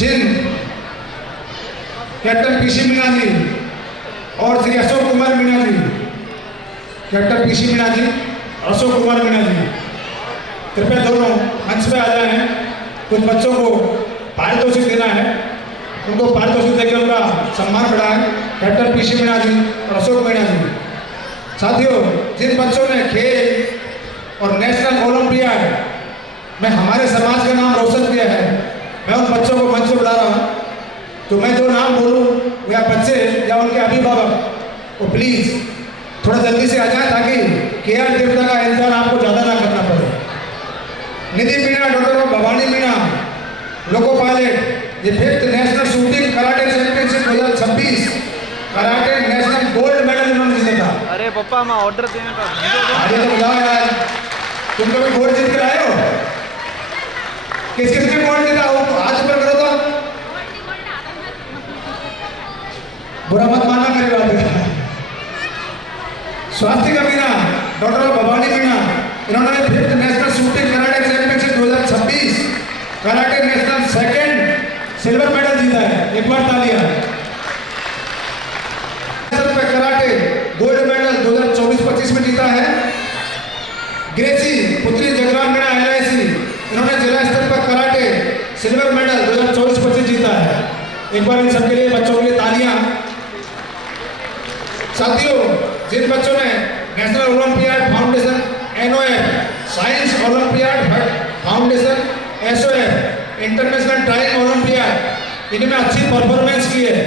जिन captain PC Meena जी और श्री अशोक कुमार मीणा जी, captain PC Meena जी, अशोक कुमार मीणा जी, कृपया दोनों मंच पे आ जाए हैं। कुछ बच्चों को पारितोषिक देना है, उनको पारितोषिक देकर उनका सम्मान बढ़ाएं। कैप्टन पीसी मीणा जी और अशोक मीणा जी। साथियों, जिन बच्चों ने खेल और नेशनल ओलंपियाड में हमारे समाज का नाम रोशन किया है, मैं उन बच्चों को मंच पर बुला रहा हूँ। तो मैं जो नाम बोलूँ या बच्चे या उनके अभिभावक वो प्लीज़ थोड़ा जल्दी से आ जाए, ताकि केआर देवता का इंतजार आपको ज़्यादा ना करना पड़े। Nidhi Meena, doctor Bhawani Meena, loco pilot, ये 5th national shooting karate championship 2026 karate national gold medal इन्होंने जीता था। अरे पप्पा मैं ऑर्डर देने का अरे तो बताओ यार, तुम कभी गोल्ड जीत कर आए हो? किस किस ने गोल्ड जीता हो? हाथ ऊपर करो तो। बुरा मत मानना मेरी बात। स्वास्थ्य का मीणा, डॉक्टर भवानी मीणा, इन्होंने 5th national shooting karate championship 2026 karate national 2nd silver medal जीता है। एक बार तालियां। कराटे गोल्ड मेडल 2024-25 में जीता है ग्रेसी पुत्री जगराम मीणा LIC, इन्होंने जिला स्तर पर कराटे सिल्वर मेडल 2024-25 जीता है। एक बार इन सबके लिए, बच्चों के लिए तालियां। साथियों, जिन बच्चों ने national olympiad foundation NOF, science olympiad foundation SOF, international time olympiad, इनमें अच्छी परफॉर्मेंस की है,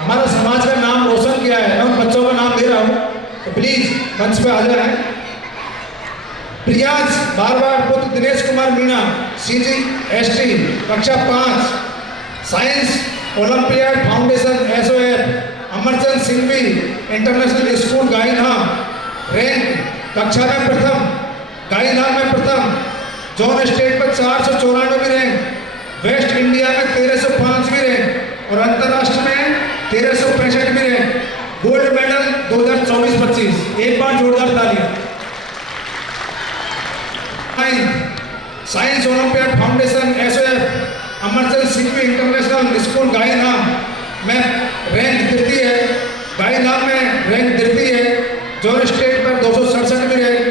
हमारा समाज का नाम रोशन किया है, मैं उन बच्चों का नाम दे रहा हूँ, तो प्लीज मंच पे आ जाए। प्रियांश बार पुत्र दिनेश कुमार मीणा, CGST, कक्षा 5, science olympiad foundation SOF, Amarchand Singhvi, international school Gaidham, rank कक्षा में प्रथम, गायधाम में प्रथम, जोन स्टेट पर 494 रैंक, वेस्ट इंडिया में 1305वीं रैंक और अंतर्राष्ट्रीय में 1365वीं रैंक, गोल्ड मेडल 2024-25। एक बार जोरदार तालियां। Science olympiad foundation SOF, Amarchand Singhvi international school Gaidham में रैंक तृतीय है, गायधाम में रैंक तृतीय है, जोन स्टेट पर 267वीं रैंक,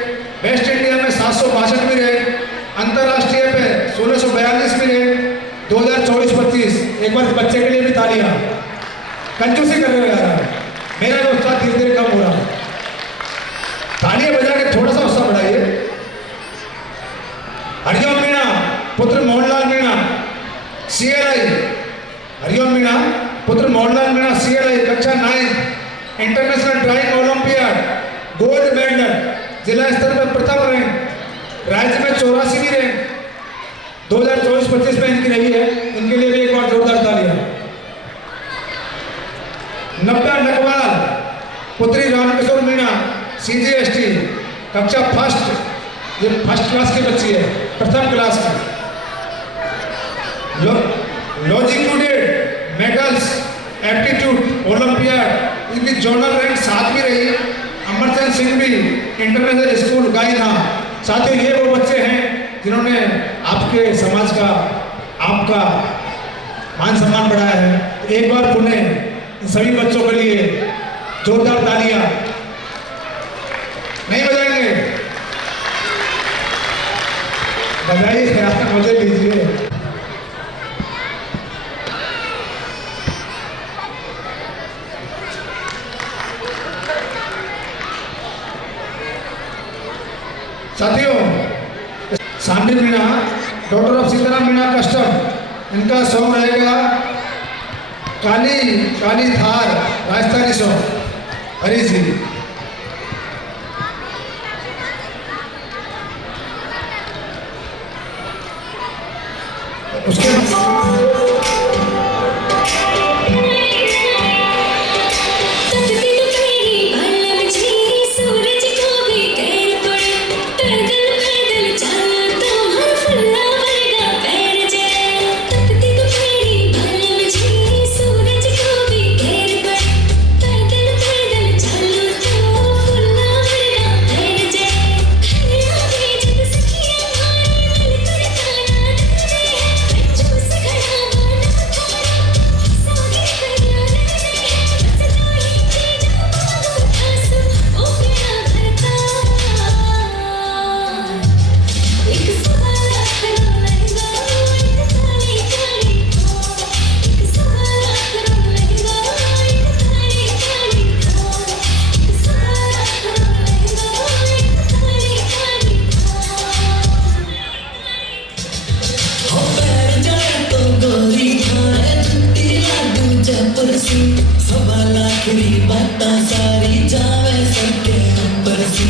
वेस्ट इंडिया में 762वीं रैंक, अंतर्राष्ट्रीय पे 1642वीं रैंक 2024-25। एक बार बच्चे के लिए भी तालियां। कंजूसी कर रहे हो यार, मेरा भी उत्साह धीरे धीरे कम हो रहा है। तालियां बजा के थोड़ा सा उत्साह बढ़ाइए। हरिओम मीणा पुत्र मोहनलाल मीणा, CLI, हरिओम मीणा पुत्र मोहनलाल मीणा, CLI, कक्षा 9, international drawing olympiad gold medal, जिला स्तर पर प्रथम रैंक, राज्य में 84वीं रैंक 2024-25 में इनकी रही है। इनके लिए भी एक बार जोरदार तालियां। नब्बा नकवाल पुत्री रामकिशोर मीणा, CGST, कक्षा 1st, ये 1st क्लास की बच्ची है, प्रथम क्लास की। लॉन्जिट्यूडेड मेडल्स एप्टीट्यूड ओलंपियाड, इनकी जोनल रैंक 7वीं रही। Amarchand Singhvi international school Gaidham. साथियों, ये वो बच्चे हैं जिन्होंने आपके समाज का, आपका मान सम्मान बढ़ाया है। एक बार पुनः इन सभी बच्चों के लिए जोरदार तालियां। नहीं बजाएंगे? बजाइए, मजे लीजिए। साथियों, Sandi Meena, doctor of Sitaram Meena custom, इनका सॉन्ग रहेगा काली काली थार, राजस्थानी सॉन्ग। हरी जी उसके सी, सवा लाख री बातां सारी जावे सबके ऊपर सी,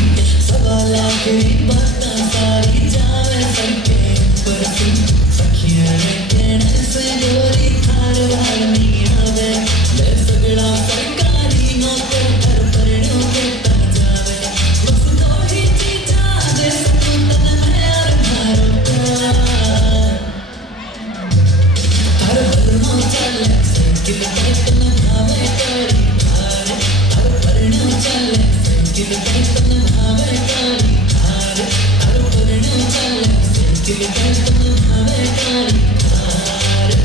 सवा लाख री बातां सारी जावे सबके ऊपर सी। सखियां ने कहना से गोरी थार वाल नहीं आवे, ले सगड़ा सरकारी नौकर घर परनो देता जावे। बस दो ही चीज़ां दे सकूं तन मैं और मारो प्यार। हर बलनो चले साइकिल पे तन भावे गाड़ी कार, हर परनो चले साइकिल पे तन भावे गाड़ी कार, हर परनो चले साइकिल पे तन भावे गाड़ी कार।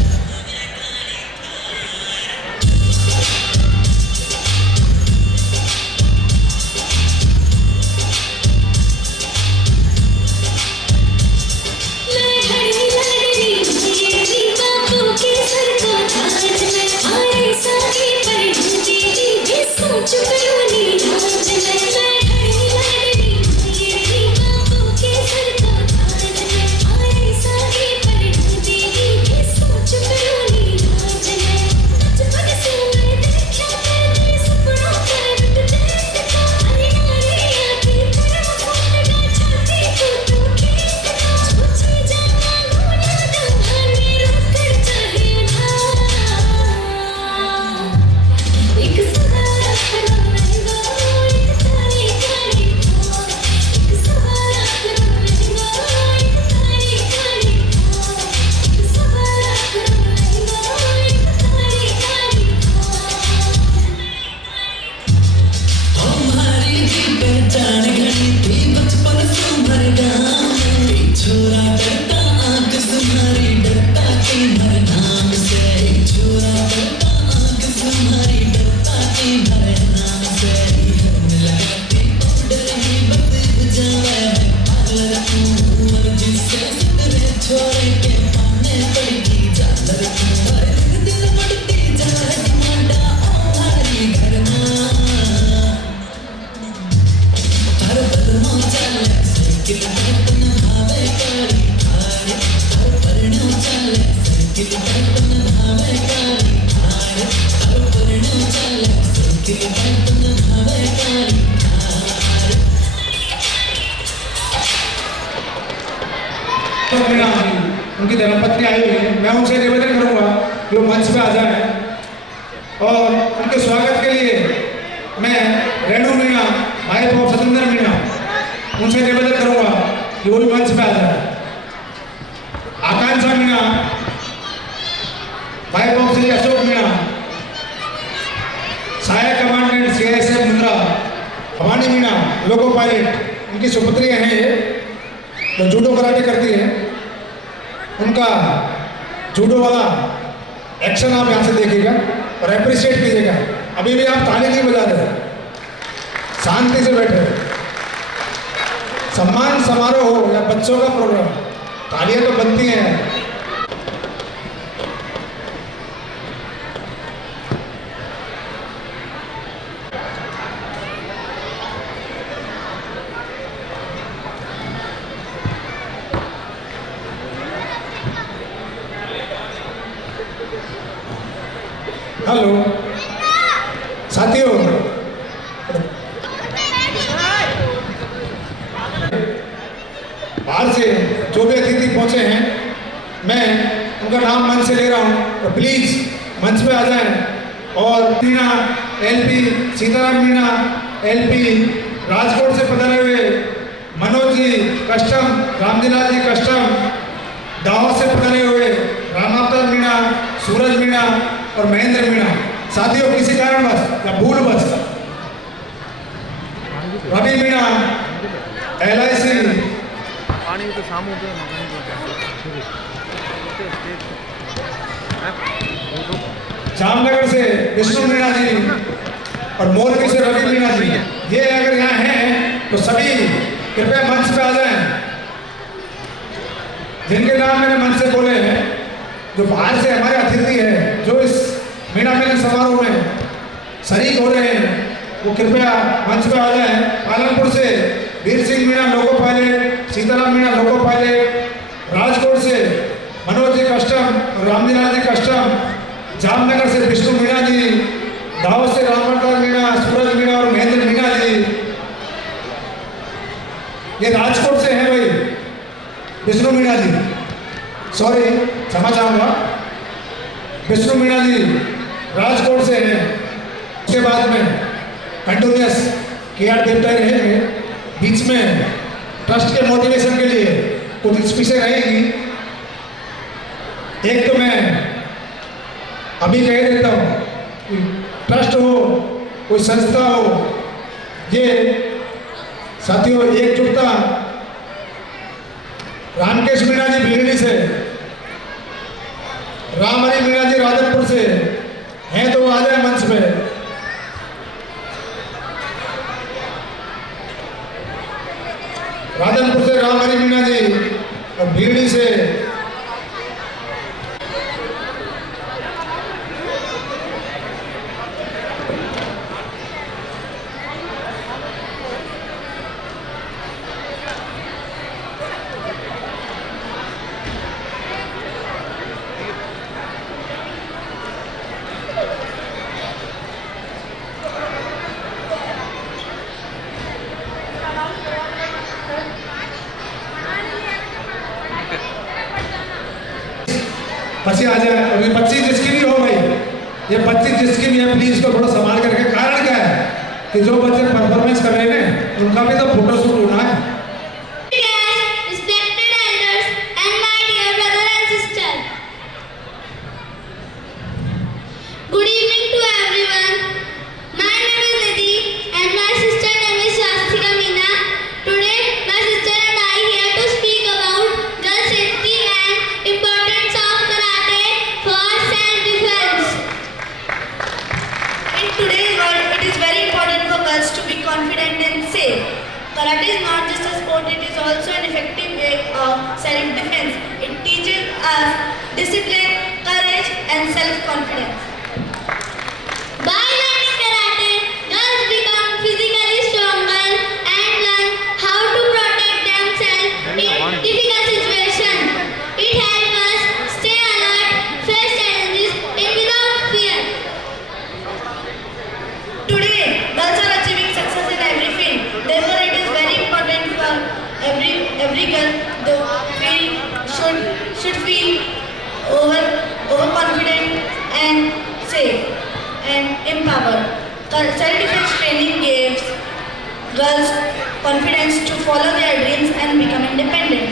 उनकी धर्मपत्नी आई हुई है, मैं उनसे निवेदन करूंगा कि वो मंच पे आ जाए और उनके स्वागत के लिए मैं रेणु मीणा, भाई साहब सतेंद्र मीणा, उनसे निवेदन करूंगा कि वो भी मंच पे आ जाए। आकांक्षा मीणा, भाई साहब श्री अशोक मीणा, सहायक commandant CISF Mundra, Bhavani Meena, loco pilot, उनकी सुपुत्रियां हैं ये, तो जूडो कराटे करती है। उनका जूडो वाला एक्शन आप यहाँ से देखिएगा और अप्रिशिएट कीजिएगा। अभी भी आप ताली नहीं बजा रहे, शांति से बैठे। सम्मान समारोह हो या बच्चों का प्रोग्राम, तालियां तो बनती हैं। हेलो साथियों, बाहर से जो भी अतिथि पहुंचे हैं, मैं उनका नाम मंच से ले रहा हूं, तो प्लीज मंच पे आ जाएं। और मीणा LP, सीताराम मीणा LP, राजकोट से पधारे हुए मनोज जी कस्टम, रामदिलाल जी कस्टम, दाहोद से पधारे हुए रामावतार मीणा, सूरज मीणा और महेंद्र मीणा। साथियों, किसी कारणवश या भूलवश रवि मीणा LIC, जामनगर से विष्णु मीणा जी और मोरबी से रवि मीणा जी, ये अगर यहाँ हैं तो सभी कृपया मंच पे आ जाएं। जिनके नाम मैंने मंच से बोले हैं, जो बाहर से हमारे अतिथि हैं, जो इस मीणा मिलन समारोह में शरीक हो रहे हैं, वो कृपया मंच पे आ जाएं। पालनपुर से Veer Singh Meena loco pilot, Sitaram Meena loco pilot, Rajkot से मनोज जी कस्टम और रामदिलाल जी कस्टम, जामनगर से विष्णु मीणा जी मीणा जी, सॉरी क्षमा चाहूँगा, विष्णु मीणा जी राजकोट से हैं। उसके बाद में कंटिन्यूस KR देवता रहेंगे। बीच में ट्रस्ट के मोटिवेशन के लिए कुछ स्पीचें रहेंगी। एक तो मैं अभी कह देता हूँ कि ट्रस्ट हो, कोई संस्था हो, ये साथियों एकजुटता रामकेश मीणा जी भीलड़ी से, रामहरि मीणा जी राधनपुर से हैं तो आ जाए मंच पे। राधनपुर से रामहरि मीणा जी और भीलड़ी से बच्चे आ जाए। और ये बच्ची जिसकी भी हो भाई, ये बच्ची जिसकी भी है प्लीज इसको थोड़ा संभाल करके। कारण क्या है कि जो बच्चे परफॉर्मेंस कर रहे हैं उनका भी तो फोटो शूट होना है। Respected elders and my dear brother and sister, good evening to everyone. My name is Nidhi and my sister name is Shastika Meena. Today my sister and I here to speak about girl safety and importance of karate for self-defense. In today's world, it is very important for girls to be confident and safe. Karate is not just a sport, it is also an effective way of self-defense. It teaches us discipline, courage and self-confidence. By learning karate, girls become physically stronger and learn how to protect themselves in difficult situations. It helps us stay alert, face challenges without fear. Today, girls are achieving success in every field. Therefore, it is very important for every girl should feel overconfident and safe and empowered. Self-defense training gives girls confidence to follow their dreams and become independent.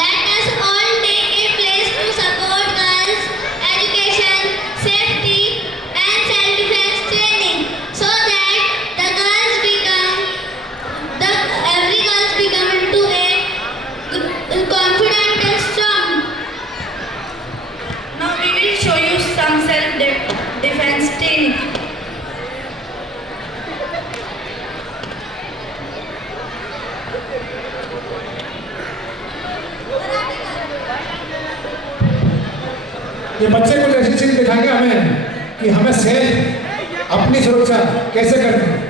Let us all take a place to support girls' education, safety, and self-defense training, so that every girls become into a confident and strong. Now we will show you some self-defense training. ये बच्चे कुछ ऐसी चीज दिखाएंगे हमें कि हमें self अपनी सुरक्षा कैसे करनी है।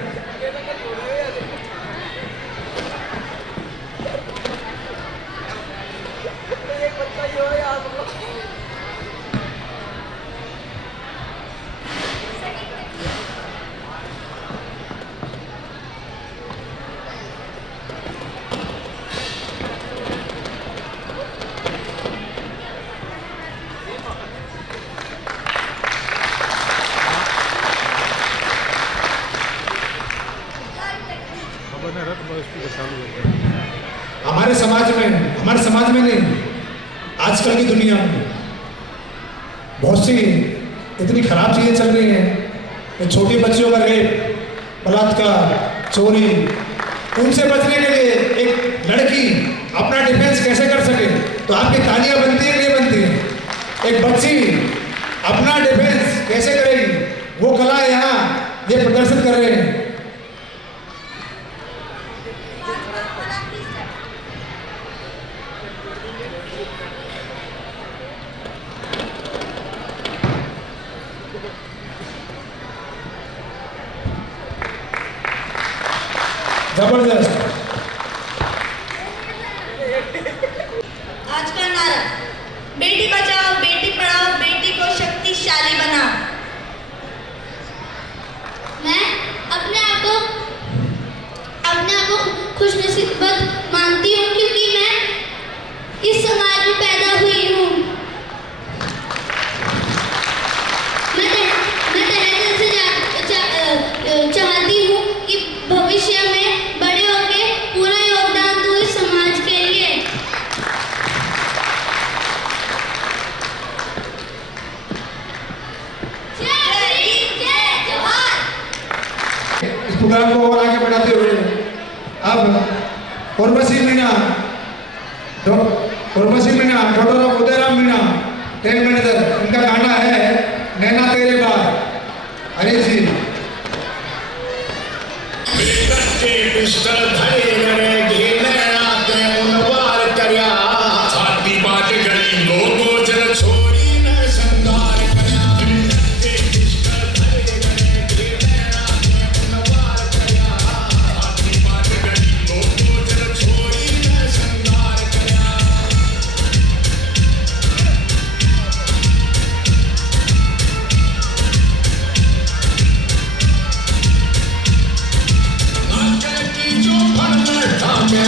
हमारे समाज में नहीं, आजकल की दुनिया में बहुत सी इतनी खराब चीजें चल रही हैं कि छोटी बच्चियों का रेप, बलात्कार, चोरी, उनसे बचने के लिए एक लड़की अपना डिफेंस कैसे कर सके, तो आपकी तालियां बनती है नहीं बनती है। एक बच्ची अपना डिफेंस कैसे करेगी, वो कला यहाँ ये प्रदर्शन कर रहे हैं। जबरदस्त। आज का नारा, बेटी बचाओ, बेटी पढ़ाओ, बेटी को शक्तिशाली बनाओ। मैं अपने आप को खुशनसीब मानती हूँ, क्योंकि मैं Urvashi Meena, doctor of Udayram Meena, train manager, इनका गाना है नैना तेरे बाद। अरे जी पिस्टल धरे गए नैना ते उनवार करया छाती बाट गई लोगों जर छोरी न संगार करया पिस्टल धरे गए नैना ते उनवार करया छाती बाट गई लोगों जर छोरी न संगार करया जो भर में ठाके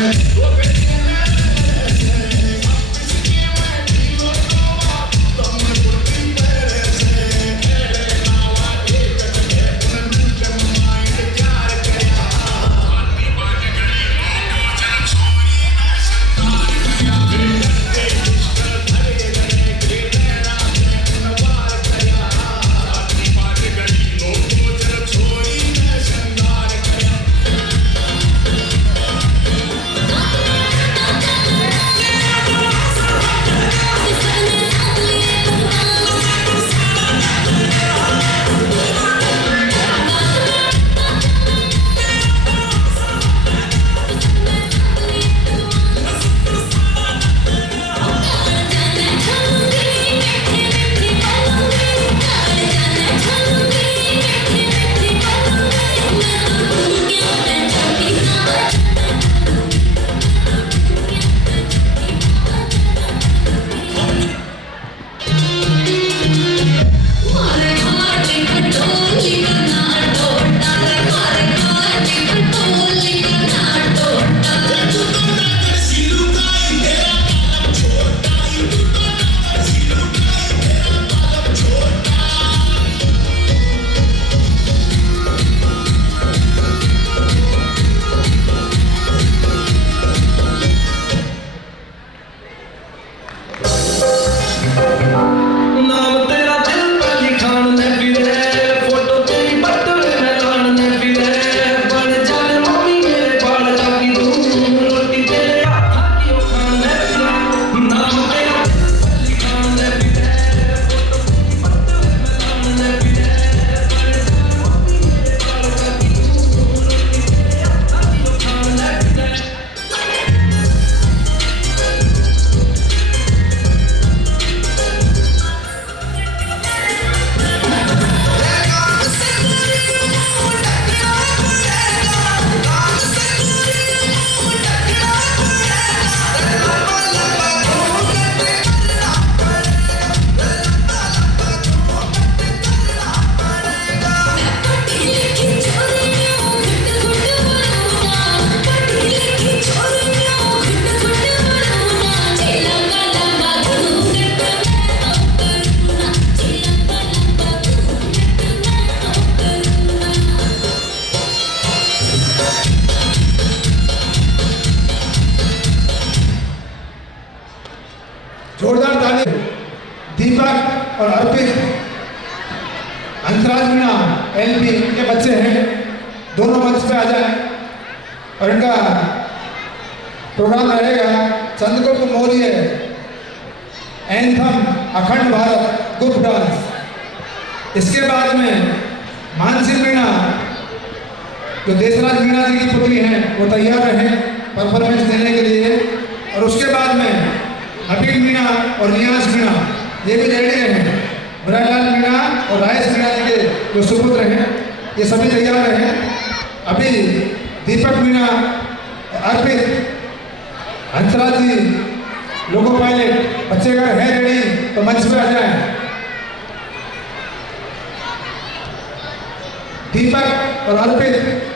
जोरदार ताली। दीपक और अर्पित हंसराज मीणा एलपी के बच्चे हैं, दोनों मंच पे आ जाएं और इनका प्रोग्राम रहेगा चंद्रगुप्त मौर्य एंथम अखंड भारत ग्रुप डांस। इसके बाद में मानसी मीणा जो देशराज मीणा जी की पुत्री हैं वो तैयार रहे परफॉर्मेंस देने के लिए, और उसके बाद में हबीब मीणा और नियाज मीणा ये भी रेडी रहे। ब्रजलाल मीणा और रायस मीणा जी के जो सुपुत्र हैं ये सभी तैयार रहे। अभी दीपक मीणा, अर्पित, हंसराज जी, लोको पायलट बच्चे का है रेडी तो मंच पे आ जाए। दीपक और अर्पित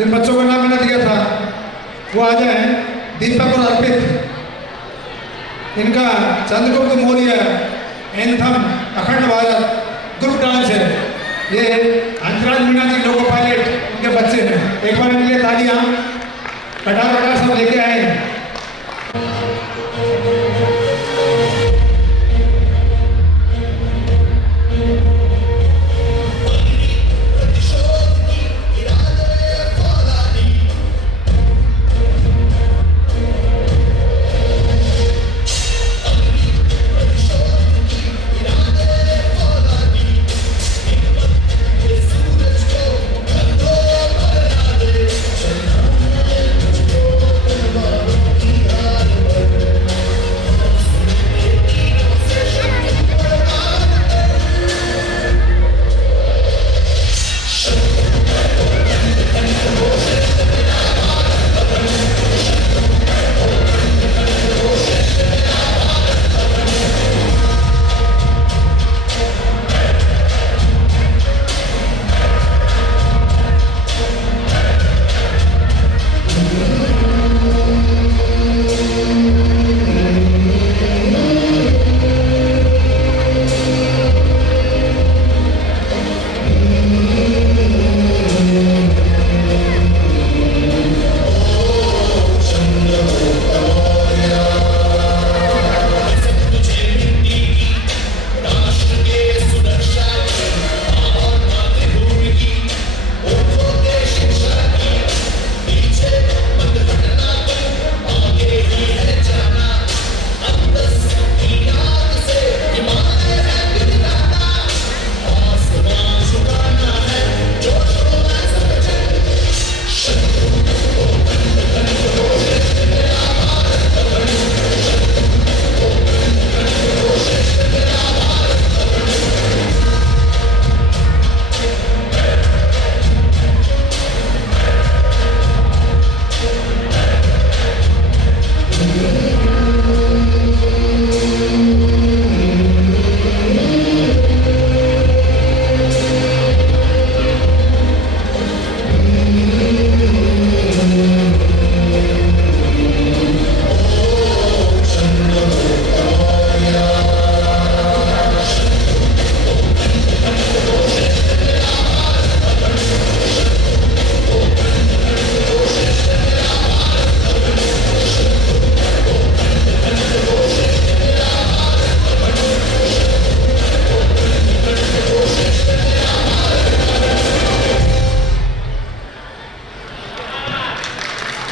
जिन बच्चों का नाम मैंने दिया था वो आ जाए। दीपक और अर्पित, इनका चंद्रगुप्त मौर्य एंथम अखंड भारत ग्रुप डांस है। ये अंतराज मीणा जी लोको पायलट उनके बच्चे हैं। एक बार इनके लिए तालियां। कटार सब लेके आए हैं।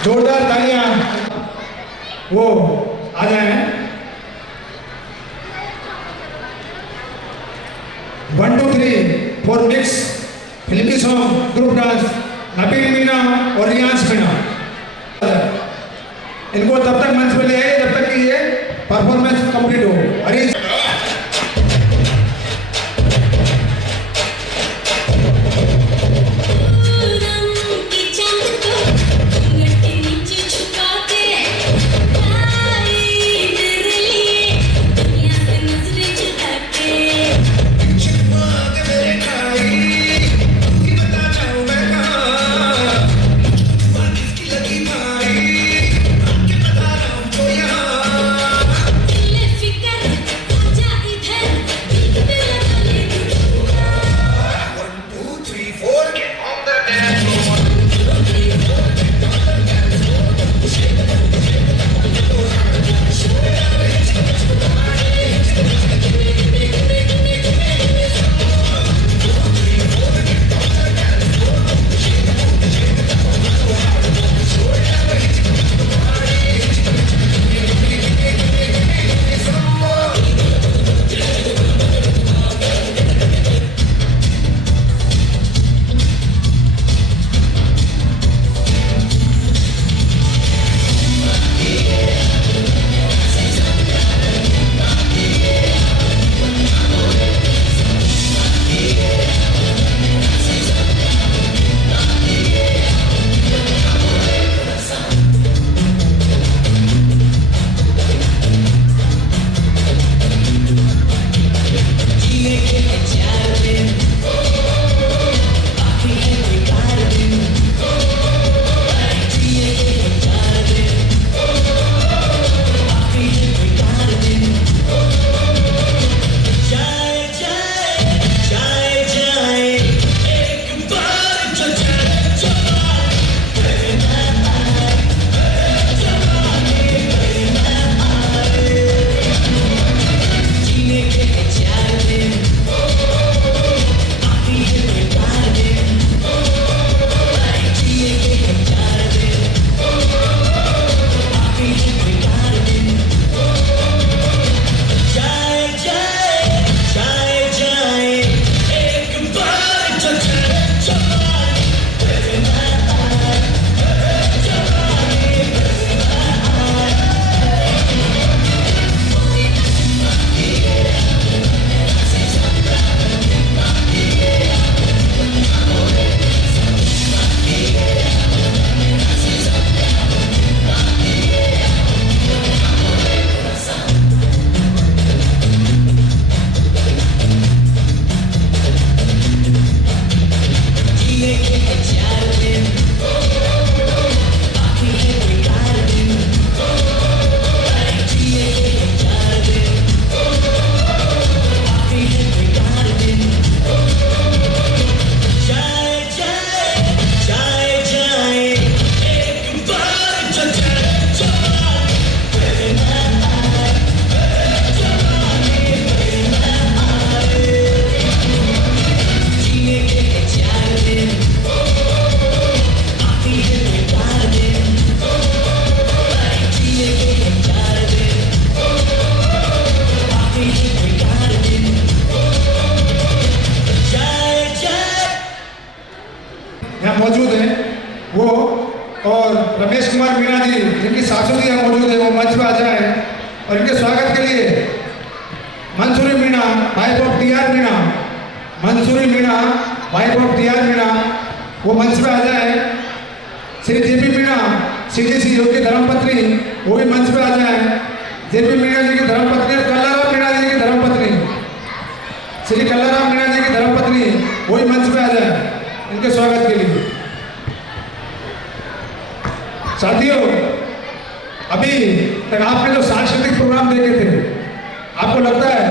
जोरदार तालियां वो आ जाए। 1 2 3 4 मिक्स फिल्मी song group dance Nabeel Meena और रियांश मीना। इनको तब तक मंच पे ले आए जब तक कि ये परफॉर्मेंस कंप्लीट हो। हरीश हैं वो, और रमेश कुमार मीणा जी जिनकी सासू जी यहाँ मौजूद है, वो मंच पर आ जाए और इनके स्वागत के लिए Mansuri Meena, wife of T R. Meena, Mansuri Meena, wife of T R. Meena, वो मंच पे आ जाए। श्री जे.पी. मीणा, CDC योगी धर्मपत्नी, वो भी मंच पे आ जाए। जे.पी. मीणा जी की धर्मपत्नी और कल्लाराम मीणा जी की धर्मपत्नी, श्री कल्लाराम मीणा जी की धर्मपत्नी, वो भी मंच पे आ जाए इनके स्वागत के लिए। साथियों, अभी तक आपने जो सांस्कृतिक प्रोग्राम देखे थे, आपको लगता है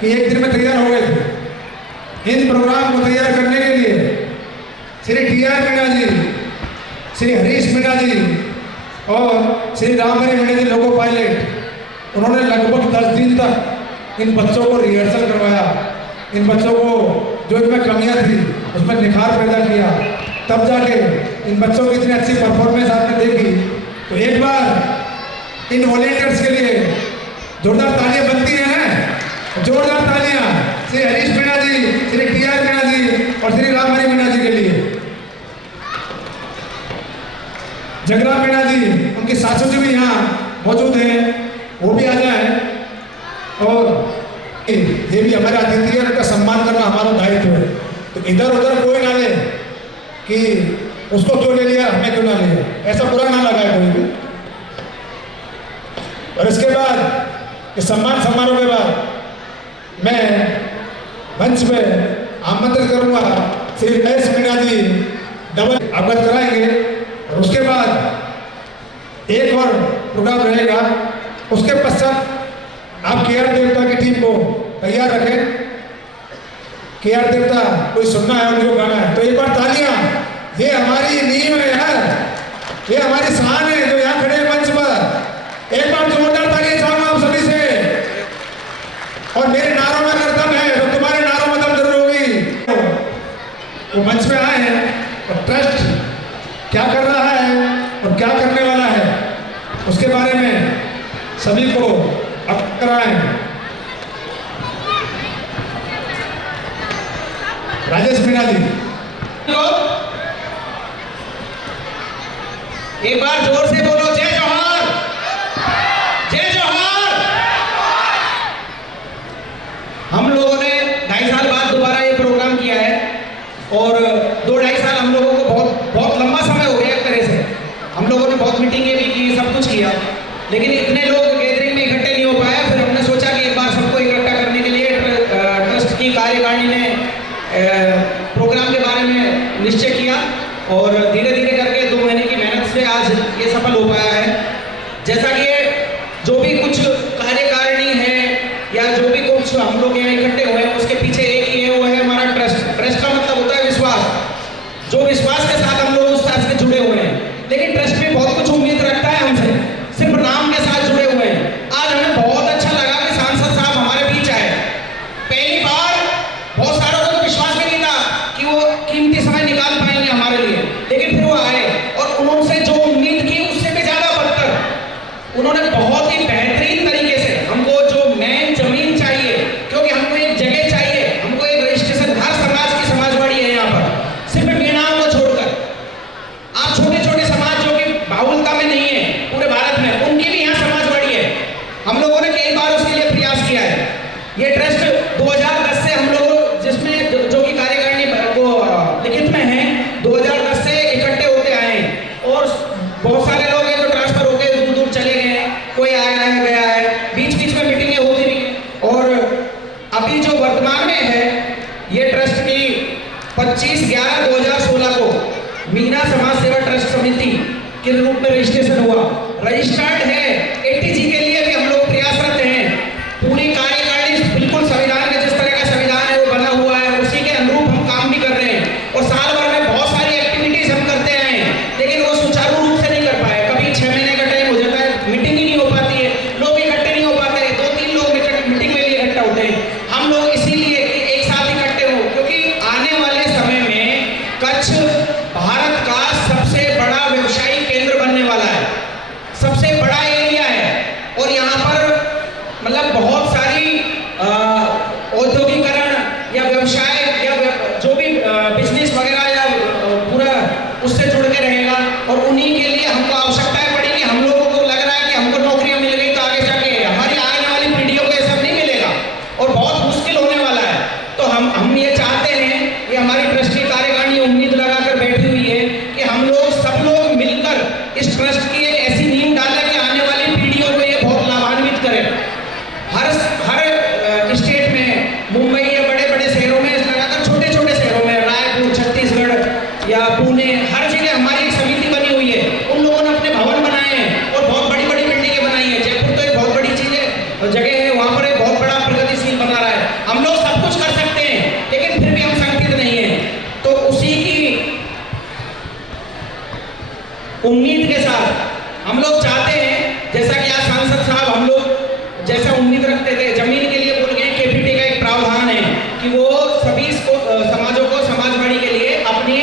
कि एक दिन में तैयार हो गए थे। इन प्रोग्राम को तैयार करने के लिए श्री टी.आर. मीणा जी, श्री हरीश मीणा जी और श्री रामहरि मीणा जी लोको पायलट, उन्होंने लगभग 10 दिन तक इन बच्चों को रिहर्सल करवाया। इन बच्चों को जो इनमें कमियां थी उसमें निखार पैदा किया, तब जाके इन बच्चों की इतनी अच्छी परफॉर्मेंस आपने देखी। तो एक बार इन वॉलेंटियर्स के लिए जोरदार तालियां बनती हैं, जोरदार तालियां श्री हरीश मीणा जी, श्री टी.आर. मीणा जी और श्री रामहरि मीणा जी के लिए। जगराम मीणा जी, उनकी सासू जी भी यहाँ मौजूद हैं, वो भी आ जाए। और ये भी हमारे अतिथि है, उनका सम्मान करना हमारा दायित्व है। तो इधर उधर कोई ना ले कि उसको क्यों ले लिया, हमें क्यों ना लिया, ऐसा बुरा ना लगा है कोई भी। और इसके बाद इस सम्मान समारोह के बाद मैं मंच पे आमंत्रित करूंगा श्री नरेश मीणा जी डबल अवगत कराएंगे। और उसके बाद एक और प्रोग्राम रहेगा। उसके पश्चात आप के.आर. देवता की टीम को तैयार रखें। के.आर. देवता कोई सुनना है, उनको गाना है, तो एक बार तालियां। ये हमारी नींव है यार, ये हमारी शान है जो यहाँ खड़े मंच पर। एक बार जोरदार तालियां चाहूंगा आप सभी से। और मेरे नारों में अगर दम है तो तुम्हारे नारों में दम जरूर होगी। वो मंच पे आए हैं और ट्रस्ट क्या कर रहा है और क्या करने वाला है उसके बारे में सभी को अवगत कराएं। राजेश मीणा जी, एक बार जोर से बोलो, जय जोहार, जय जोहार। हम लोगों ने 2.5 साल बाद दोबारा ये प्रोग्राम किया है और 2-2.5 साल हम लोगों को बहुत लंबा समय हो गया। एक तरह से हम लोगों ने बहुत मीटिंगें भी की, सब कुछ किया, लेकिन इतने लोग गैदरिंग में इकट्ठे नहीं हो पाया। फिर हमने सोचा कि एक बार सबको इकट्ठा करने के लिए ट्रस्ट की कार्यकारिणी ने प्रोग्राम के बारे में निश्चय किया और धीरे धीरे करके 2 महीने की मेहनत से आज ये सफल हो पाया है। जैसा कि जो भी कुछ कार्यकारिणी है या जो भी कुछ हम लोग यहाँ इकट्ठे हुए हैं, उसके पीछे एक ही है, वो है हमारा ट्रस्ट। ट्रस्ट का मतलब होता है विश्वास। जो विश्वास के साथ हम लोग उस साथ से जुड़े हुए हैं, लेकिन ट्रस्ट में बहुत कुछ उम्मीद रखता है हमसे, सिर्फ नाम के साथ जुड़े हुए हैं। आज हमें बहुत अच्छा लगा कि सांसद साहब हमारे बीच आए। पहली बार बहुत सारों को तो विश्वास भी नहीं था कि वो कीमती समय निकाल पाएंगे हमारे लिए, लेकिन फिर वो आए और उन्होंने जो उम्मीद की उससे भी ज्यादा बदतर उन्होंने बहुत ही बेहतरीन तरीके से हमको जो मेन जमीन चाहिए, क्योंकि हमको एक जगह चाहिए, हमको एक रजिस्ट्रेशन, हर समाज की समाजवाड़ी है यहाँ पर, सिर्फ मीणाओं को छोड़कर। आप छोटे छोटे समाज जो कि बाहुलता में नहीं है पूरे भारत में, उनकी भी यहाँ समाजवाड़ी है। हम लोगों ने कई बार उसके लिए प्रयास किया है। ये ट्रस्ट 2010 से हम लोग, जिसमें जो कि कार्यकारिणी को लिखित में है, 2010 से इकट्ठे होते आए हैं और बहुत सारे लोग हैं जो ट्रांसफर होकर दूर दूर चले गए हैं, कोई आया है गया है, बीच बीच में मीटिंगें होती रही। और अभी जो वर्तमान में है, ये ट्रस्ट की 25/11/2016 को मीणा समाज सेवा ट्रस्ट समिति के रूप में रजिस्ट्रेशन हुआ। रजिस्टर्ड है। 80G के लिए भी हम लोग प्रयासरत हैं। पूरी कार्यकारिणी बिल्कुल संविधान के जिस तरह का संविधान है वो बना हुआ है, उसी के अनुरूप हम काम भी कर रहे हैं और साल भर में बहुत सारी एक्टिविटीज हम करते आए हैं, लेकिन वो सुचारू रूप से नहीं कर पाए। कभी 6 महीने का टाइम हो जाता है, मीटिंग ही नहीं हो पाती है, लोग इकट्ठे नहीं हो पाते, 2-3 लोग मीटिंग में इकट्ठा होते हैं। हम लोग इसीलिए कि एक साथ इकट्ठे हो, क्योंकि आने वाले समय में कच्छ भारत का सबसे बड़ा व्यवसायिक केंद्र बनने वाला है, सबसे बड़ा एरिया है। इस ट्रस्ट की एक ऐसी नींव डालें कि आने वाली पीढ़ियों को ये बहुत लाभान्वित करे। हर स्टेट में, मुंबई या बड़े बड़े शहरों में, लगातार छोटे छोटे शहरों में, रायपुर, छत्तीसगढ़ या पुणे, हर जगह हमारी एक समिति बनी हुई है। उन लोगों ने अपने भवन बनाए हैं और बहुत बड़ी बड़ी बिल्डिंगें बनाई हैं। जयपुर तो एक बहुत बड़ी चीज है, जगह है, वहाँ पर एक बहुत बड़ा प्रगतिशील बना रहा है। हम लोग सब कुछ कर सकते हैं, लेकिन फिर भी हम संगठित नहीं है। तो उसी की उम्मीद के साथ हम लोग चाहते हैं, जैसा कि आज सांसद साहब हम लोग जैसा उम्मीद रखते थे, जमीन के लिए बोल गए, केपीटी का एक प्रावधान है कि वो सभी समाजों को समाजवाड़ी के लिए अपनी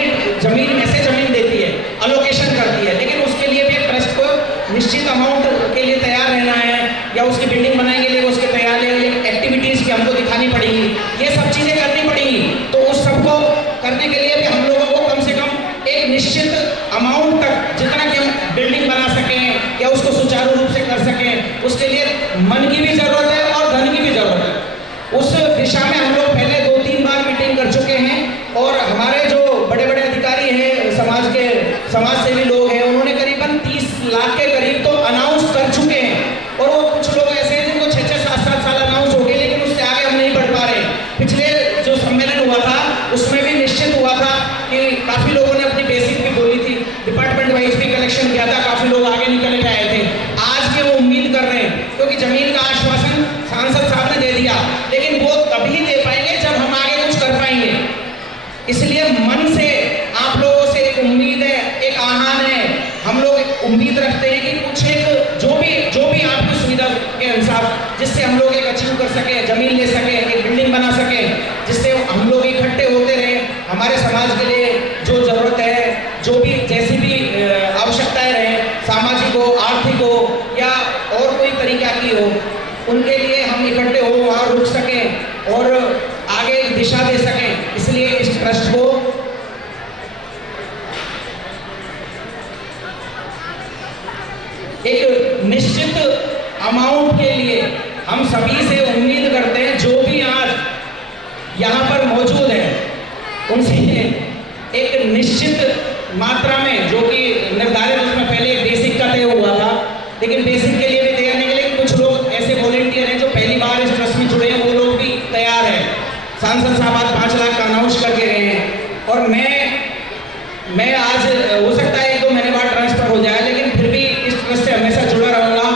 जमीन में से जमीन देती है, अलोकेशन करती है। लेकिन उसके लिए भी ट्रस्ट को निश्चित अमाउंट के लिए तैयार रहना है, या उसकी बिल्डिंग बनाने के लिए उसके तैयार है, एक्टिविटीज भी हमको दिखानी पड़ेगी, ये सब चीजें करनी पड़ेगी। तो उस सबको करने के लिए भी हम लोगों को कम से कम एक निश्चित अमाउंट तक, जितना कि हम बिल्डिंग बना सकें या उसको सुचारू रूप से कर सकें, उसके लिए मन की भी जरूरत है और धन की भी जरूरत है। उस दिशा में हम लोग पहले 2-3 बार मीटिंग कर चुके हैं, और हमारे जो बड़े बड़े अधिकारी हैं, समाज सेवी लोग हैं, उन्होंने करीबन 30 लाख के करीब तो अनाउंस कर चुके हैं। और वो कुछ लोग ऐसे हैं जिनको 6-6, 7-7 साल अनाउंस हो गए, लेकिन उससे आगे हम नहीं बढ़ पा रहे। पिछले जो सम्मेलन हुआ था उसमें भी निश्चित हुआ था कि काफी लोगों ने अपनी बेसिक भी बोली थी, डिपार्टमेंट वाइज भी कलेक्शन किया था, काफी लोग आगे निकल के आए थे। आज के वो उम्मीद कर रहे हैं, क्योंकि जमीन का आश्वासन सांसद साहब ने दे दिया, लेकिन वो तभी दे पाएंगे जब हम आगे कुछ कर पाएंगे। इसलिए मन से आप लोगों से एक उम्मीद है, एक आह्वान है, हम लोग उम्मीद रखते हैं कि कुछ एक जो भी आपकी सुविधा के अनुसार, जिससे हम लोग एक अचीव कर सके, जमीन ले सके, एक बिल्डिंग बना सके, जिससे हम लोग इकट्ठे होते रहे, हमारे समाज के लिए जो जरूरत है, जो भी जैसी भी आवश्यकताएं रहे, सामाजिक हो, आर्थिक हो या और कोई तरीका की हो, उनके लिए हम इकट्ठे हो, वहाँ रुक सकें और आगे दिशा दे सकें। इसलिए इस ट्रस्ट को एक निश्चित अमाउंट के लिए हम सभी से उम्मीद करते हैं, जो भी आज यहाँ पर मौजूद है, उनसे एक निश्चित मात्रा में, जो कि निर्धारित, उसमें पहले एक बेसिक का तय हुआ था, लेकिन बेसिक के लिए भी तैयार नहीं, लेकिन कुछ लोग ऐसे वॉलेंटियर हैं जो पहली बार इस ट्रस्ट में जुड़े हैं, वो लोग भी तैयार हैं। सांसद साहब आज 5 लाख का अनाउंस करके गए हैं, और मैं आज हो सकता है 1-2 महीने बाद ट्रांसफर हो जाए, लेकिन फिर भी इस ट्रस्ट से हमेशा जुड़ा रहूँगा।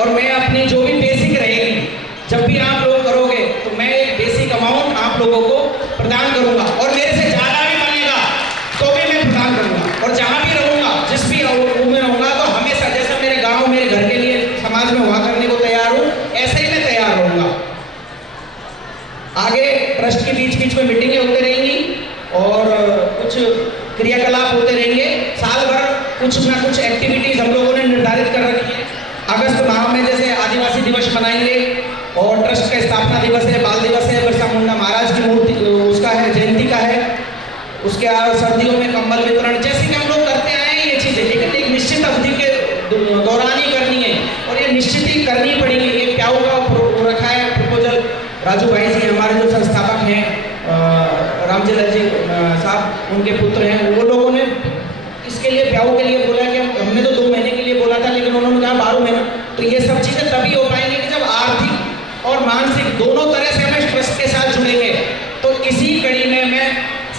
और मैं अपनी जो भी बेसिक रहेगी, जब भी आप लोग करोगे तो मैं एक बेसिक अमाउंट आप लोगों को प्रदान करूँगा, और मेरे से ज़्यादा भी बनेगा तो भी मैं प्रदान करूँगा। और जहाँ भी रहूँगा, जिस भी रूम में रहूँगा, तो हमेशा जैसा मेरे गाँव, मेरे घर के लिए समाज में वहाँ करने को तैयार हूँ, ऐसे ही मैं तैयार रहूँगा। आगे ट्रस्ट के बीच में मीटिंगें होती रहेंगी और कुछ क्रियाकलाप होते रहेंगे। साल भर कुछ ना कुछ एक्टिविटीज हम लोगों ने निर्धारित कर रखी है। अगस्त माह में जैसे आदिवासी दिवस मनाएंगे, और ट्रस्ट का स्थापना दिवस है, बाल दिवस है, बिरसा मुंडा महाराज की मूर्ति उसका है, जयंती का है। उसके बाद सर्दियों में कंबल वितरण, जैसे कि हम लोग करते आए हैं ये चीज़ें, लेकिन एक निश्चित अवधि के दौरान ही करनी है, और ये निश्चित ही करनी पड़ेगी। एक प्याऊ का रखा है प्रपोजल, राजू भाई जी हमारे जो संस्थापक हैं, रामजिला जी साहब उनके पुत्र हैं, वो लोगों ने इसके लिए प्याऊ के लिए बोला कि हमने तो 2 महीने के लिए बोला था, लेकिन उन्होंने कहा 12 महीना। तो ये सब चीज़ें तभी हो पाएंगी कि जब आर्थिक और मानसिक दोनों तरह से हम इस ट्रस्ट के साथ जुड़ेंगे। तो इसी कड़ी में मैं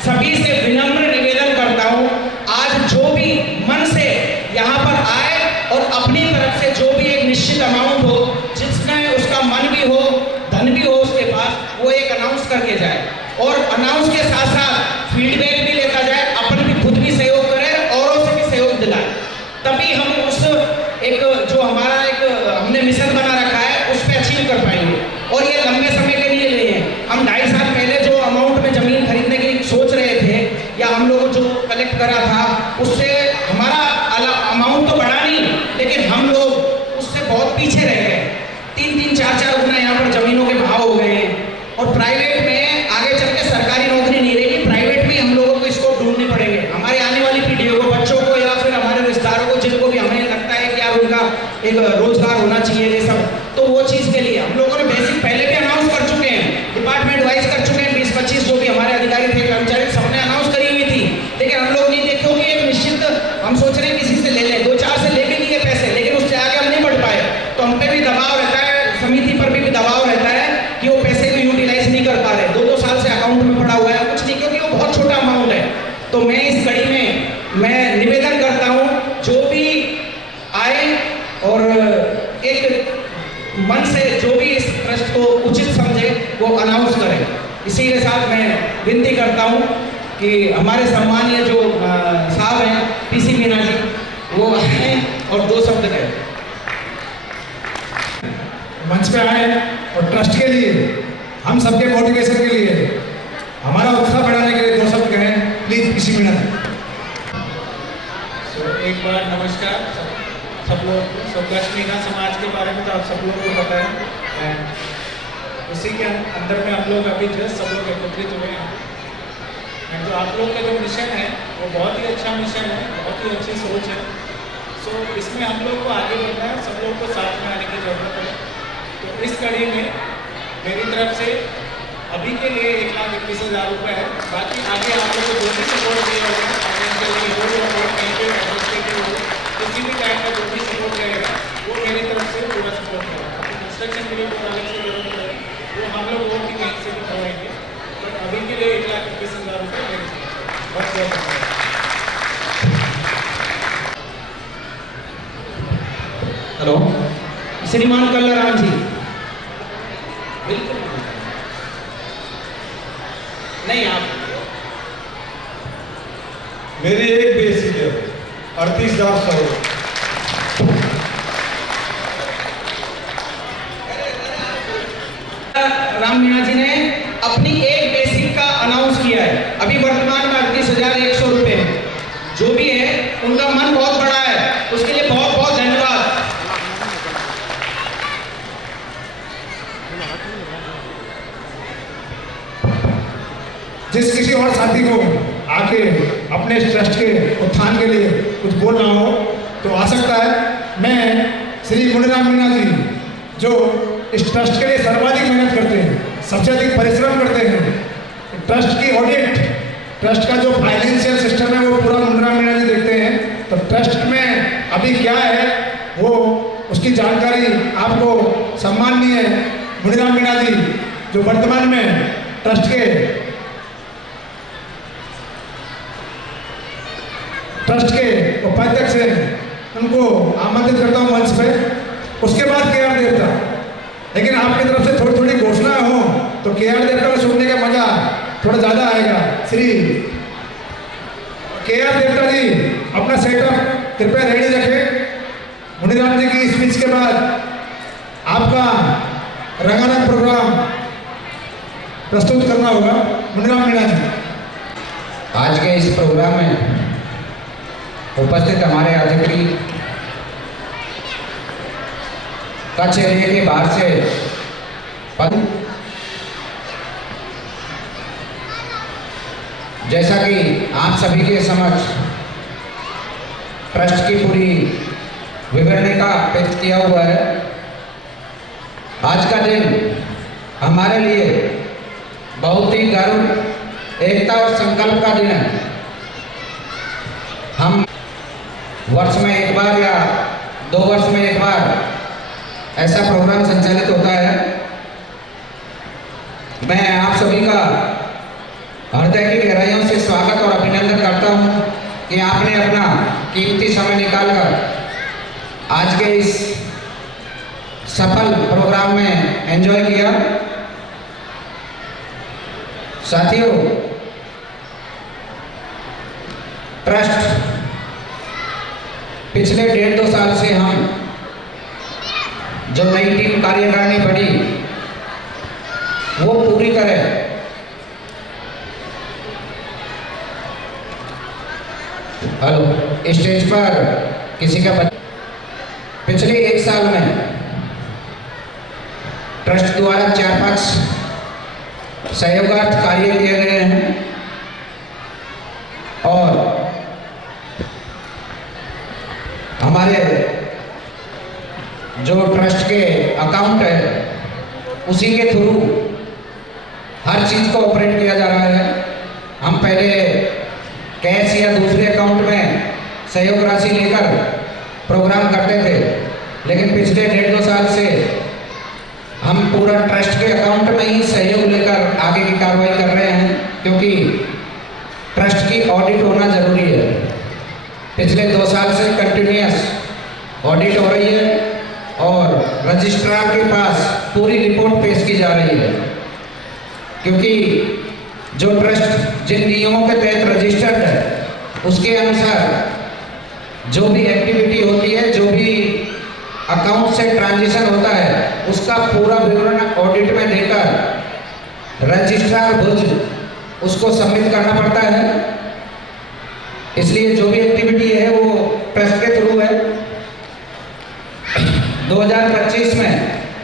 सभी से विनम्र निवेदन करता हूँ, आज जो भी मन से यहाँ पर आए और अपनी तरफ से जो भी एक निश्चित अमाउंट हो, जिसमें उसका मन भी हो, धन भी हो उसके पास, वो एक अनाउंस करके जाए, और अनाउंस के साथ साथ फीडबैक भी लेता जाए, अपन भी खुद भी सहयोग करें, औरों से भी सहयोग दिलाए। तभी हम उस एक जो हमारा एक हमने मिशन बना रखा है उस पर अचीव कर पाएंगे। और ये लंबे समय के लिए नहीं है। हम 2.5 साल पहले जो अमाउंट में जमीन खरीदने की सोच रहे थे, या हम लोग जो कलेक्ट करा था, उससे हमारा अमाउंट तो बढ़ा नहीं, लेकिन हम लोग उससे बहुत पीछे रह गए। 3-3, 4-4 गुना यहाँ पर जमीनों के भाव हो गए हैं। और प्राइवेट में आगे चल के सरकारी नौकरी नहीं रहेगी, प्राइवेट में हम लोगों को इसको ढूंढने पड़ेंगे, हमारी आने वाली पीढ़ियों को, बच्चों को, या फिर हमारे रिश्तेदारों को, जिनको भी हमें लगता है कि यार उनका एक रोजगार होना चाहिए, ये सब। तो वो चीज़ के लिए हम लोगों ने बेसिक पहले भी अनाउंस कर चुके हैं, डिपार्टमेंट वाइज कर चुके हैं। 20-25 जो भी हमारे अधिकारी थे, कर्मचारी, सबने अनाउंस करी हुई थी, लेकिन हम लोग नहीं देखो कि एक निश्चित हम सोच रहे हैं किसी से ले लें, 2-4 से कि हमारे सम्मानीय जो साहब हैं पीसी मीना जी, वो आए और 2 शब्द कहें। मंच पे आए और ट्रस्ट के लिए, हम सबके मोटिवेशन के लिए, हमारा उत्साह बढ़ाने के लिए 2 शब्द कहें, प्लीज पीसी मीना। एक बार नमस्कार सब लोग। कच्छ मीना समाज के बारे में तो आप सब लोगों को पता है, एंड उसी के अंदर में हम लोग अभी जस्ट सब लोग एकत्रित हुए हैं। एंड तो आप लोग का जो मिशन है वो बहुत ही अच्छा मिशन है, बहुत ही अच्छी सोच है। सो इसमें हम लोग को आगे बढ़ना है, सब लोग को साथ में आने की ज़रूरत है। तो इस कड़ी में मेरी तरफ से अभी के लिए 1,21,000 रुपये है। बाकी आगे आप लोग को जो भी सपोर्ट दिया होगा, फाइनेंशियली हो या फिर कहीं पे एडमिनिस्ट्रेटिव हो, किसी भी टाइप का जो भी सपोर्ट रहेगा वो मेरी तरफ से पूरा सपोर्ट रहेगा। कंस्ट्रक्शन के लिए जो अलग से जरूरत है वो हम लोग और भी कहीं से भी करवाएंगे। बट अभी के लिए 1,21,000 रुपये मेरी तरफ से बहुत बहुत धन्यवाद। हेलो, श्रीमान कल्लाराम जी। बिल्कुल नहीं, आप मेरी एक बेसिक है 38,100। राम मीणा जी ने अपनी एक बेसिक का अनाउंस किया है। अभी वर्तमान में 38,100 रुपये है। जो भी है उनका मन बहुत बड़ा है, उसके लिए बहुत बहुत धन्यवाद। जिस किसी और साथी को आके अपने इस ट्रस्ट के उत्थान के लिए कुछ बोलना हो तो आ सकता है। मैं श्री मुनिराम मीणा जी, जो इस ट्रस्ट के लिए सर्वाधिक मेहनत करते हैं, सबसे अधिक परिश्रम करते हैं, ट्रस्ट की ऑडिट, ट्रस्ट का जो फाइनेंशियल सिस्टम है वो पूरा मुनिराम मीणा जी देखते हैं। तो ट्रस्ट में अभी क्या है वो उसकी जानकारी आपको सम्माननीय मुनिराम मीणा जी, जो वर्तमान में ट्रस्ट के उपाध्यक्ष हैं, उनको आमंत्रित करता हूँ मंच पे। उसके बाद KR देवता, लेकिन आपकी तरफ से थोड़ी थोड़ी घोषणा हो तो KR देवता को सुनने का मजा थोड़ा ज़्यादा आएगा। श्री KR देवता जी अपना सेटअप कृपया रेडी रखें। मुनिराम जी की स्पीच के बाद आपका रंगारंग प्रोग्राम प्रस्तुत करना होगा। मुनिराम मीणा जी। आज के इस प्रोग्राम में उपस्थित हमारे अतिथि कच्छ एरिया के बाहर से जैसा कि आप सभी के समक्ष ट्रस्ट की पूरी विवरणी का पेश किया हुआ है। आज का दिन हमारे लिए बहुत ही गर्व, एकता और संकल्प का दिन है। हम वर्ष में एक बार या 2 वर्ष में एक बार ऐसा प्रोग्राम संचालित होता है। मैं आप सभी का हृदय की गहराइयों से स्वागत और अभिनंदन करता हूं कि आपने अपना कीमती समय निकालकर आज के इस सफल प्रोग्राम में एंजॉय किया। साथियों, ट्रस्ट पिछले 1.5-2 साल से हम जो नई टीम कार्यकारिणी बनी वो पूरी तरह स्टेज पर किसी का पिछले 1 साल में ट्रस्ट द्वारा 4-5 सहयोगार्थ कार्य किए गए हैं और हमारे जो ट्रस्ट के अकाउंट है उसी के थ्रू हर चीज़ को ऑपरेट किया जा रहा है। हम पहले कैश या दूसरे अकाउंट में सहयोग राशि लेकर प्रोग्राम करते थे, लेकिन पिछले 1.5-2 साल से हम पूरा ट्रस्ट के अकाउंट में ही सहयोग लेकर आगे की कार्रवाई कर रहे हैं, क्योंकि ट्रस्ट की ऑडिट होना जरूरी है। पिछले 2 साल से कंटिन्यूअस ऑडिट हो रही है और रजिस्ट्रार के पास पूरी रिपोर्ट पेश की जा रही है, क्योंकि जो ट्रस्ट जिन नियमों के तहत रजिस्टर्ड है उसके अनुसार जो भी एक्टिविटी होती है, जो भी अकाउंट से ट्रांजैक्शन होता है, उसका पूरा विवरण ऑडिट में देकर रजिस्ट्रार भुज उसको सबमिट करना पड़ता है। इसलिए जो भी एक्टिविटी है वो ट्रस्ट के थ्रू है। 2025 में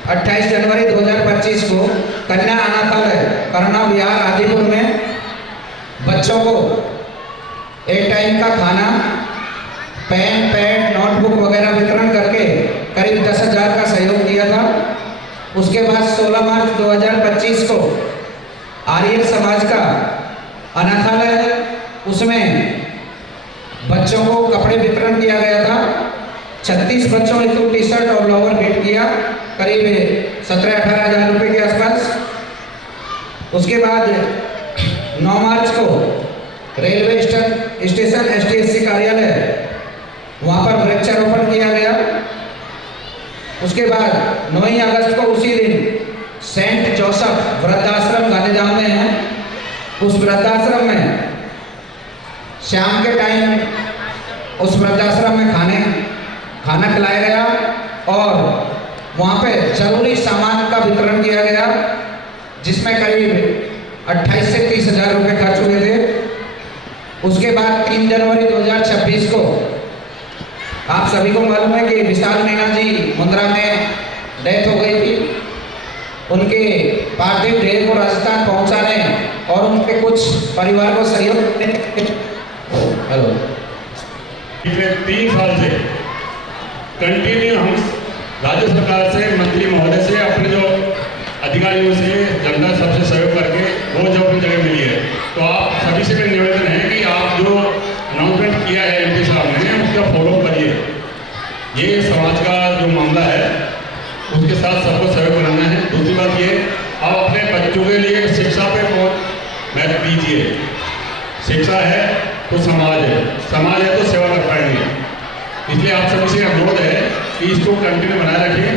28 जनवरी 2025 को कन्या अनाथालय करना विहार आदिपुर में बच्चों को एक टाइम का खाना, पेन, पैड, नोटबुक वगैरह वितरण करके करीब 10,000 का सहयोग दिया था। उसके बाद 16 मार्च 2025 को आर्य समाज का अनाथालय है, उसमें बच्चों को कपड़े वितरण किया गया था। 36 बच्चों को टी शर्ट और लोअर भेंट किया, करीब 17-18 हज़ार रुपये के आसपास। उसके बाद 9 मार्च को रेलवे स्टेशन STSC कार्यालय वहाँ पर वृक्षारोपण किया गया। उसके बाद 9 अगस्त को उसी दिन सेंट जोसेफ वृद्धाश्रम गांधीधाम में है, उस वृद्धाश्रम में शाम के टाइम उस वृद्धाश्रम में खाना खिलाया गया और वहाँ पे जरूरी सामान का वितरण किया गया, जिसमें करीब 28 से 30 हज़ार रुपये खर्च हुए थे। उसके बाद 3 जनवरी 2026 को आप सभी को मालूम है कि विशाल मीणा जी मुंद्रा में डेथ हो गई थी। उनके पार्थिव देह को राजस्थान पहुंचाने और उनके कुछ परिवार को सहयोग हेलो पिछले 3 साल से कंटिन्यू हम राज्य सरकार से, मंत्री महोदय से, अपने जो अधिकारियों से, जनता सबसे सहयोग करके वो जो अपनी जगह मिली है। तो आप सभी से मेरा निवेदन है कि आप जो अनाउंसमेंट किया है MP साहब ने उसका फॉलो करिए। ये समाज का जो मामला है उसके साथ सबको सहयोग बनाना है। दूसरी बात ये, आप अपने बच्चों के लिए शिक्षा पे बहुत महत्व दीजिए। शिक्षा है तो समाज है तो सेवा कर पाएंगे। इसलिए आप सभी से अनुरोध है कि इसको कंटिन्यू बनाए रखें।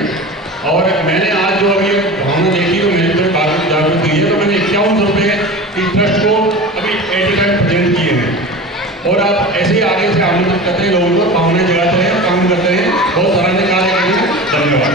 और मैंने आज जो अभी भावना देखी तो मैंने तो काफ़ी जागरूक की है, तो मैंने 51 रुपये की ट्रस्ट को अभी 85 प्रेजेंट किए हैं। और आप ऐसे ही आगे से आमंत्रित करते हैं, लोगों को भावनाएं जगाते हैं, काम करते हैं, बहुत सराहनीय कार्य करते हैं। धन्यवाद।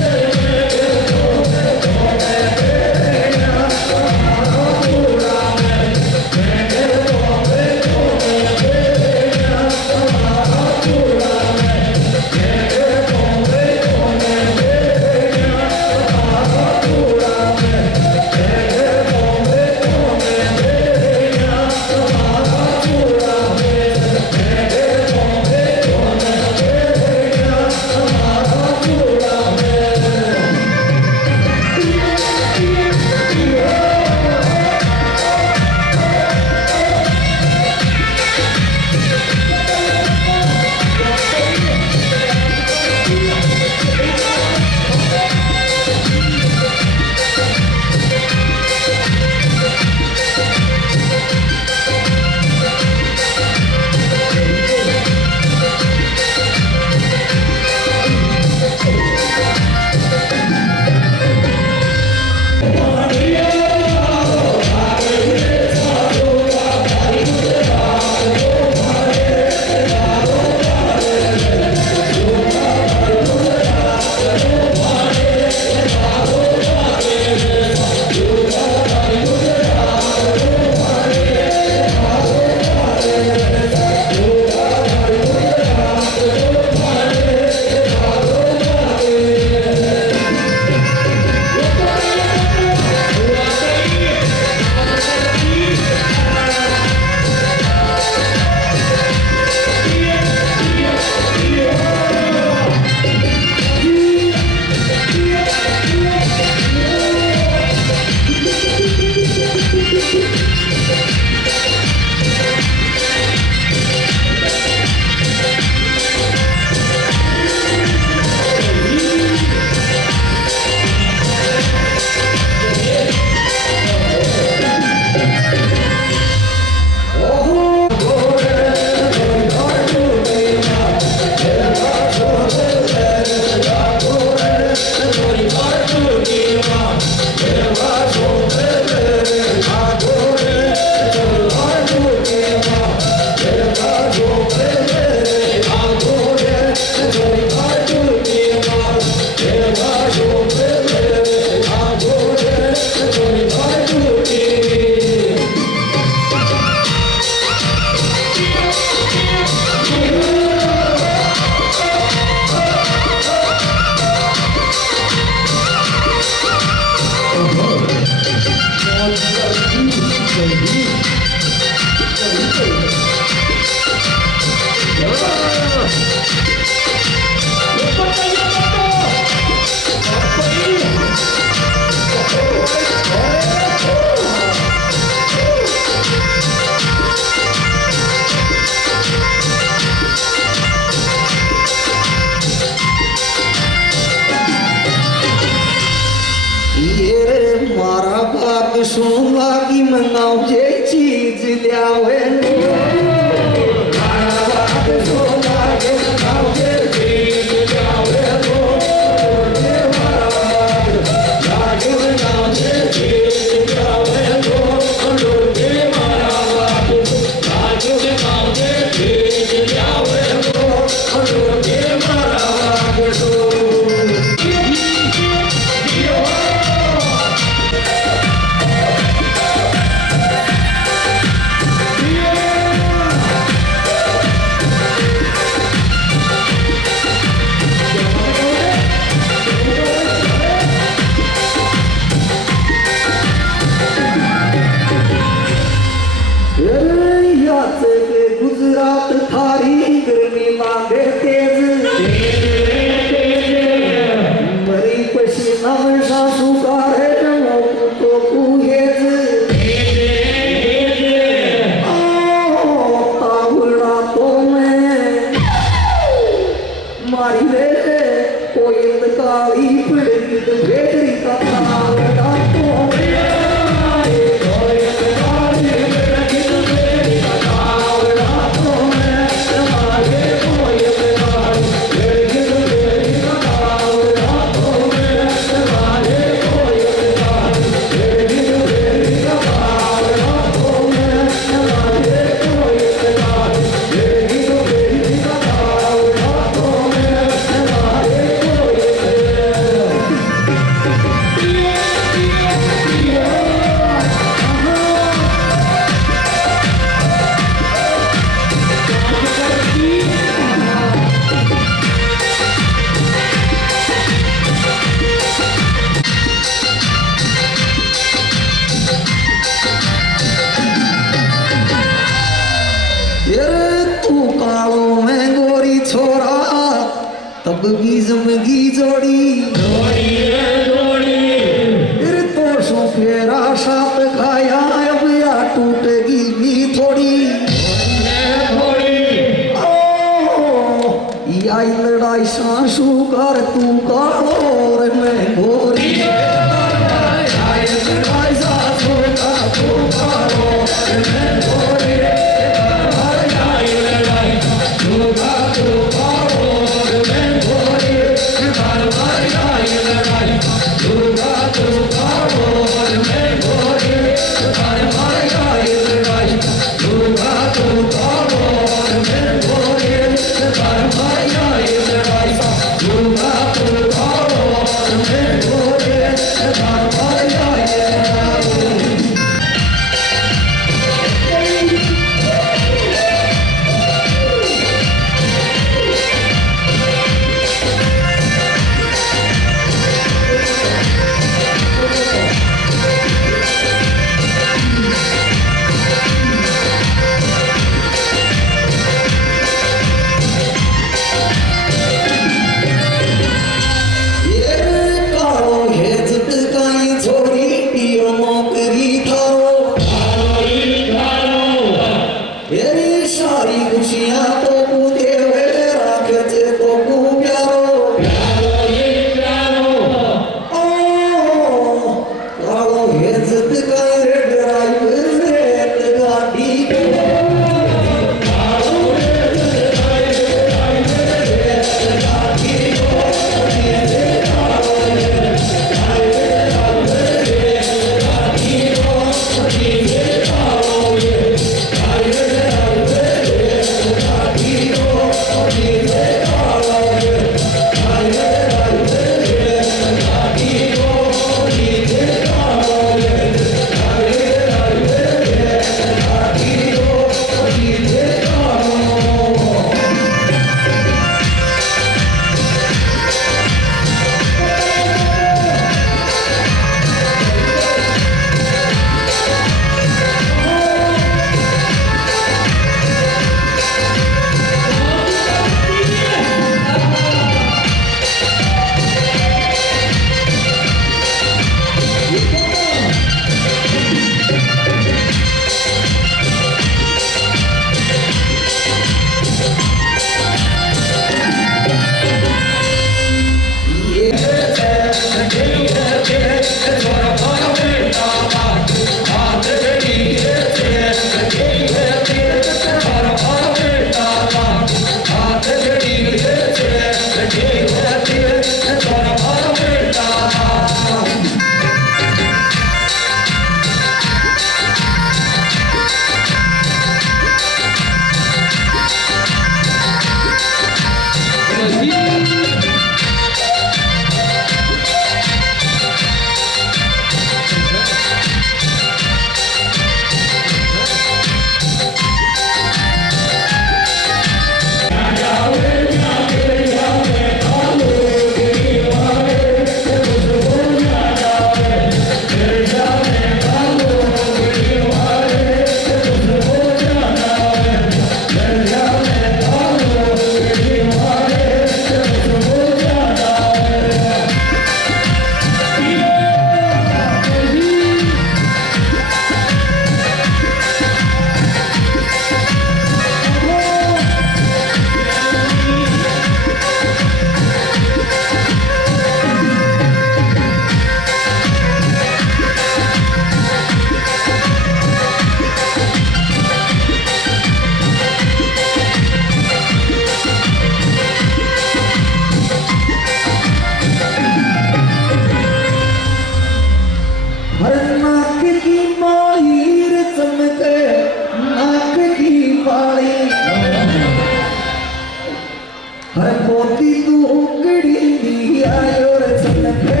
हर मोती तू उगड़ी आयो रे सनके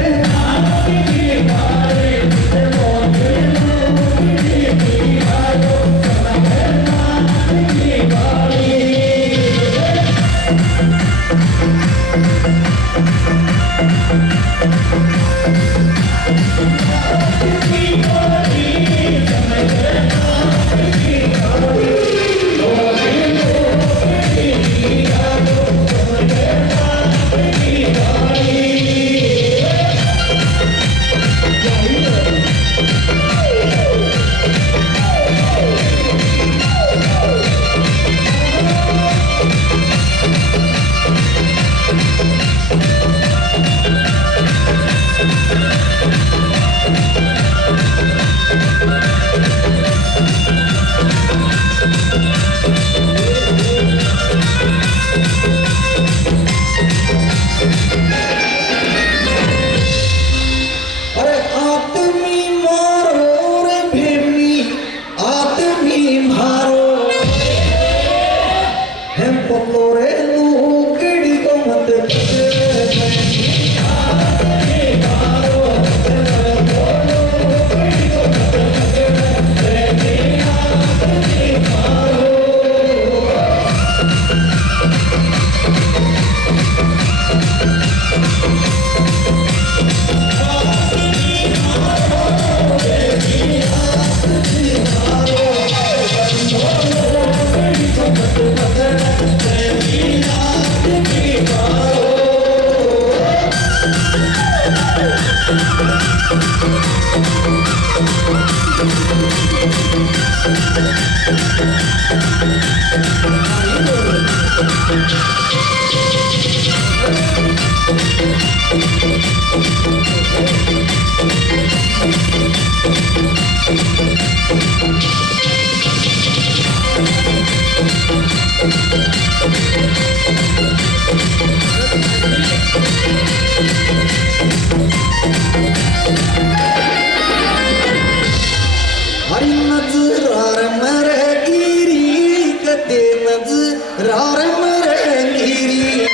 हरी नजरार मरे गिरी कदे नजरार मरे गिरी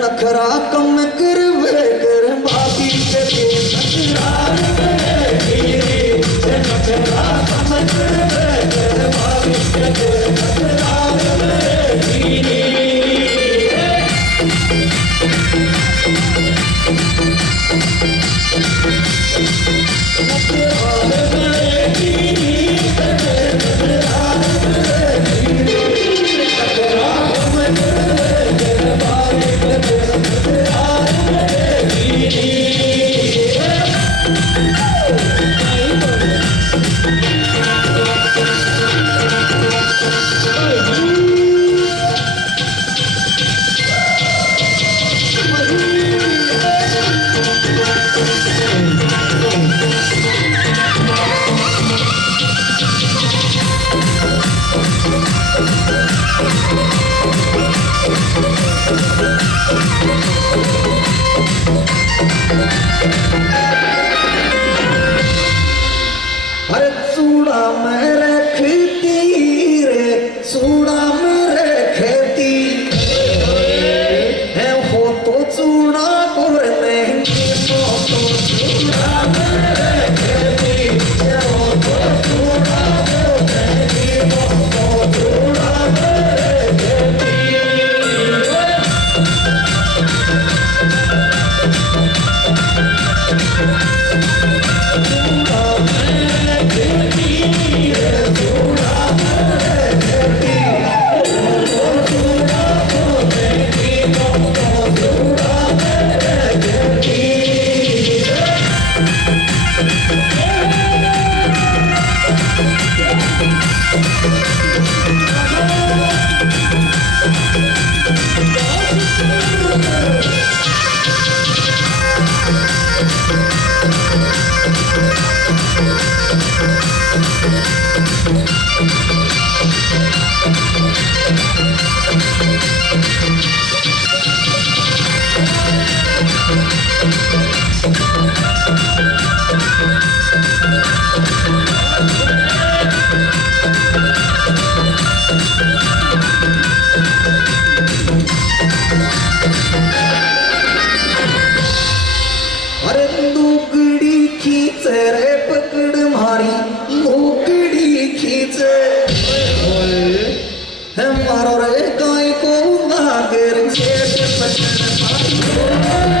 नखरा कम करवे कर बाबी कदे नजरार मरे गिरी नखरा कम करवे कर बाबी कदे नजरार मरे गिरी अरे सूड़ा में रखती रे सूड़ा में रखती है हो तो सूड़ा करने हो तो सूड़ा में रखती है हो तो सूड़ा करने हो तो सूड़ा में रखती Thank you. सागर से पत्थर